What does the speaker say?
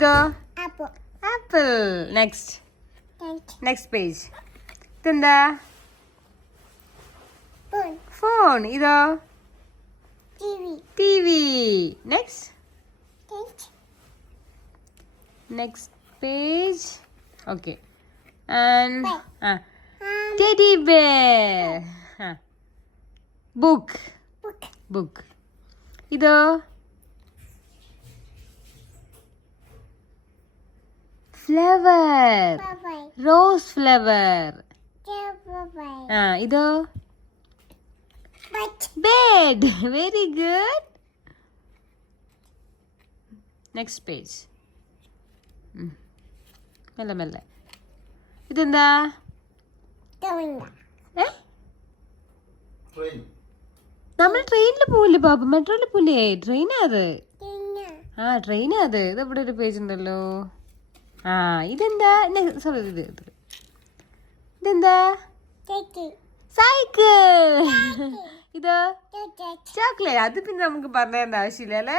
ഇതോ apple. Next page. ഇതെന്താ? Phone. ഇതോ TV. Next page. Okay. And teddy bear. Book. Ido flower. Rose flower. Ido bed. Very good. Next page. മെല്ലെ. ഇതെന്താ? നമ്മൾ ട്രെയിനിൽ പോവില്ലേ പാപ്പ? മെട്രോയിൽ പോവില്ലേ? ട്രെയിനാ അത്. ഇതെവിടെ ഒരു പേജ് ഉണ്ടല്ലോ. ഇതെന്താ? സോറി, ഇതെന്താ? സൈക്കിൾ. ഇതോ ചോക്ലേറ്റ്. അത് പിന്നെ നമുക്ക് പറഞ്ഞേണ്ട ആവശ്യമില്ല അല്ലേ?